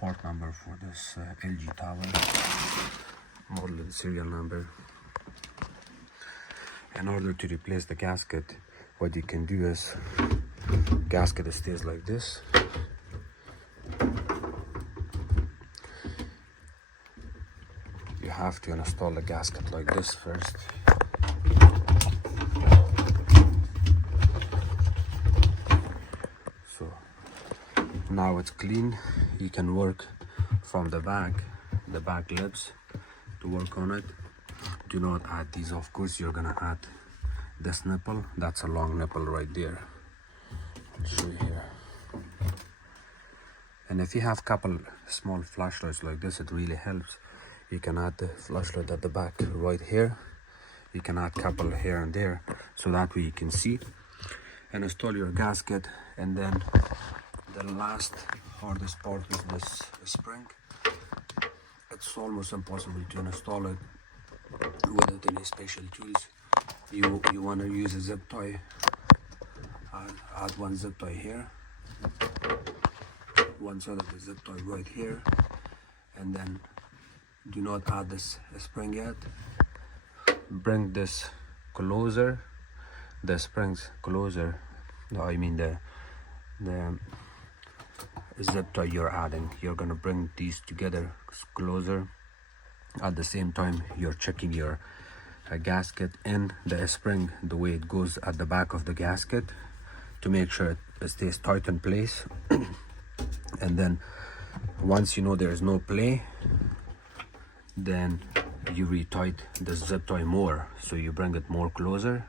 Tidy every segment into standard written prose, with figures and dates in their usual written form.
part number for this LG tower, model and serial number. In order to replace the gasket, what you can do is, gasket stays like this. You have to install the gasket like this first. So now it's clean. You can work from the back lips to work on it. Do not add these. Of course you're gonna add this nipple. That's a long nipple right there. I'll show you here. And if you have couple small flashlights like this, it really helps. You can add the flashlight at the back right here. You can add couple here and there, so that way you can see. And install your gasket. And then the last hardest part is this spring. It's almost impossible to install it without any special tools. You want to use a zip tie. Add one zip tie here, one side of the zip tie right here, and then do not add this spring yet. Bring this closer, the springs closer. No, I mean the zip tie you're adding. You're gonna bring these together closer. At the same time, you're checking your gasket and the spring, the way it goes at the back of the gasket, to make sure it stays tight in place. And then once you know there's no play, then you retight the zip tie more, so you bring it more closer.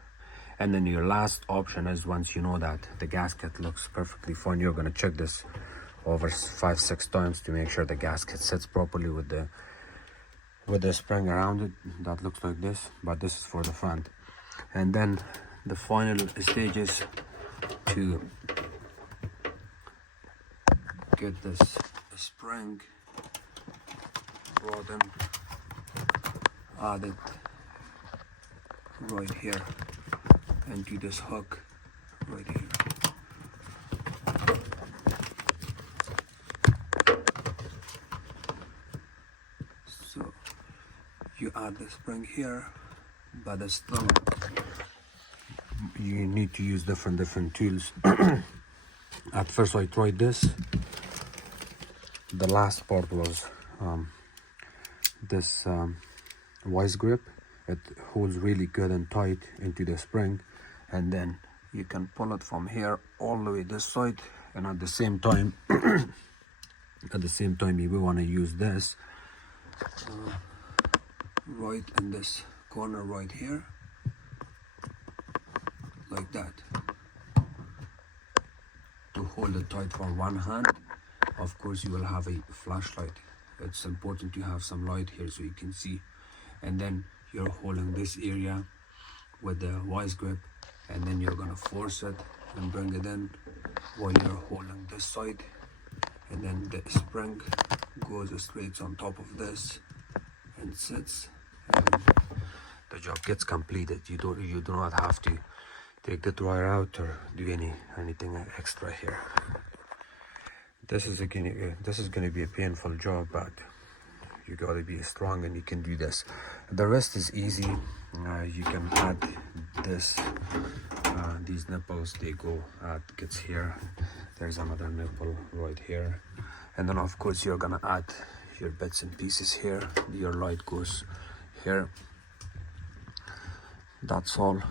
And then your last option is, once you know that the gasket looks perfectly fine, you're going to check this over 5-6 times to make sure the gasket sits properly with the spring around it. That looks like this, but this is for the front. And then the final stage is to get this spring brought in, add it right here into this hook right here. So you add the spring here, but it's still, you need to use different tools. At first I tried this. The last part was this wise grip. It holds really good and tight into the spring, and then you can pull it from here all the way this side. And at the same time you will want to use this right in this corner right here, like that, to hold it tight from one hand. Of course you will have a flashlight. It's important to have some light here so you can see. And then you're holding this area with the wise grip, and then you're gonna force it and bring it in while you're holding this side. And then the spring goes straight on top of this and sits, and the job gets completed. You do not have to take the dryer out or do anything extra here. This is gonna be a painful job, but you gotta be strong and you can do this. The rest is easy. You can add this, these nipples, they go gets here. There's another nipple right here, and then of course you're gonna add your bits and pieces here. Your light goes here. That's all.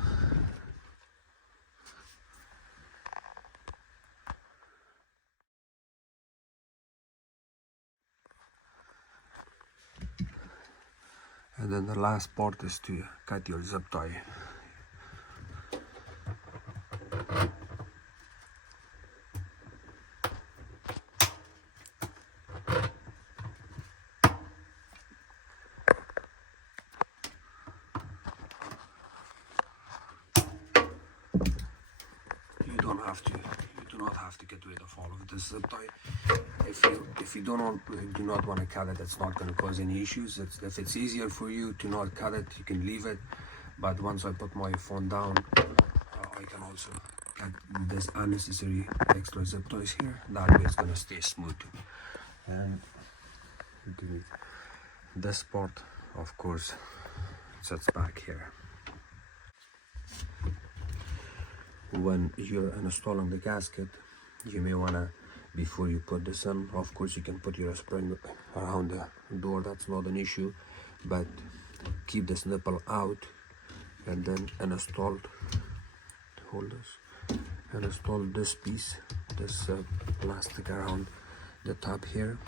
And then the last part is to cut your zip tie. You do not have to get rid of all of this zip tie. If you do not want to cut it, it's not going to cause any issues. If it's easier for you to not cut it, you can leave it. But once I put my phone down, I can also cut this unnecessary extra zip ties here. That way it's going to stay smooth. And this part, of course, sits back here. When you're installing the gasket, you may want to, before you put this in, of course you can put your spring around the door, that's not an issue, but keep this nipple out and then hold this, and install this piece, this plastic around the top here.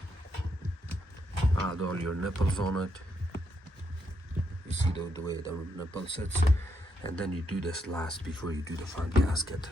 Add all your nipples on it. You see the way the nipple sits, and then you do this last before you do the front gasket.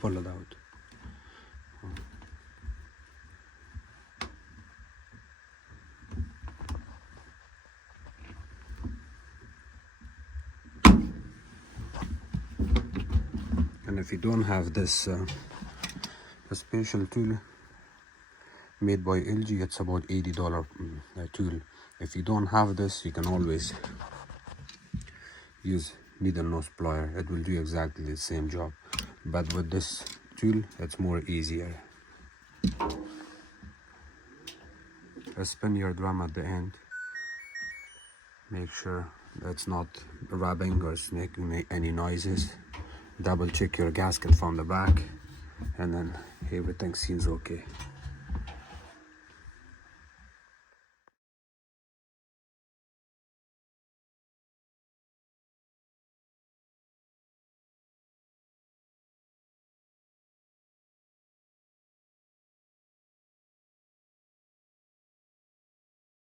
Pull it out. And if you don't have this a special tool made by LG, it's about $80 tool. If you don't have this, you can always use needle nose plier. It will do exactly the same job, but with this tool it's more easier. Spin your drum at the end. Make sure it's not rubbing or making any noises. Double check your gasket from the back, and then everything seems okay.